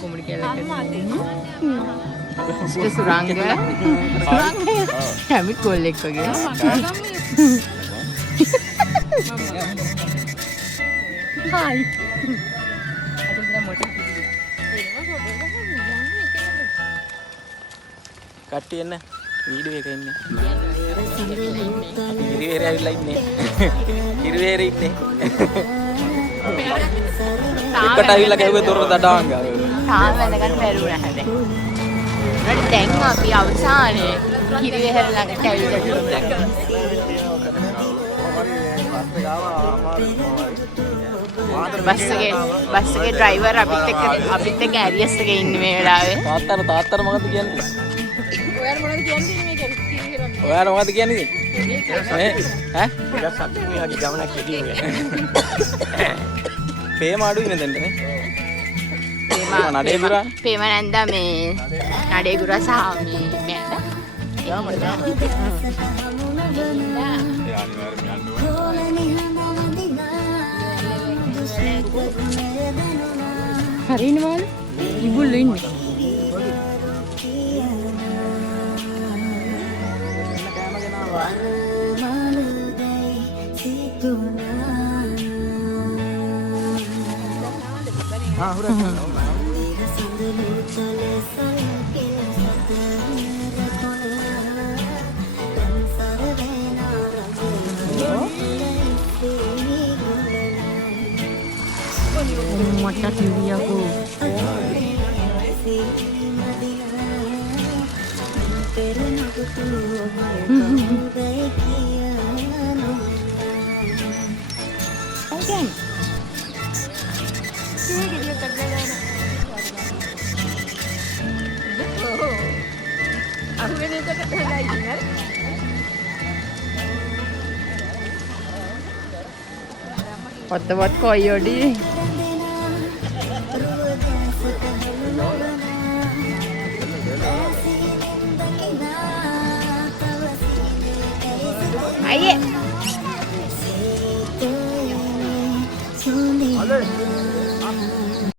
කොමුණි කියලා කිව්වා. සුරංග. කැමි කොල්ලෙක් වගේ. හායි. කට්ටිය එන්න වීඩියෝ එක එන්නේ. ඉරිවේර ඇවිල්ලා ඉන්නේ. ඉරිවේර ඉන්නේ. එකට ඇවිල්ලා ගැහුවේ දොර දඩාවන් ගාව. තාම වැඳගන්න බැරුණා හැබැයි. ඊට දැන් අපි අවසානයේ ඉරිවේර ළඟට ඇවිල්ලා ඉන්නවා. බස් එකේ ඩ්‍රයිවර් අපිත් එක්ක ඇරියස් එකේ ඉන්නේ මේ වෙලාවේ. තාත්තර මොකද කියන්නේ? ඔයාලා මොකද කියන්නේ? ඈ? ඈ? ටිකක් සතුටු වෙලා ගමනක් කෙටියේ. පේම අඩුයි නේද දැන්? නඩේගුරා පේම නැන්දා මේ නඩේගුරා සහ මේ මෑට. ඒවා මොකද? හරිනවලු ඉබුල්ලු ඉන්නේ. Mata TV aku. Okay. Aku ini tak ada lagi kan? What kau yodi? Aye.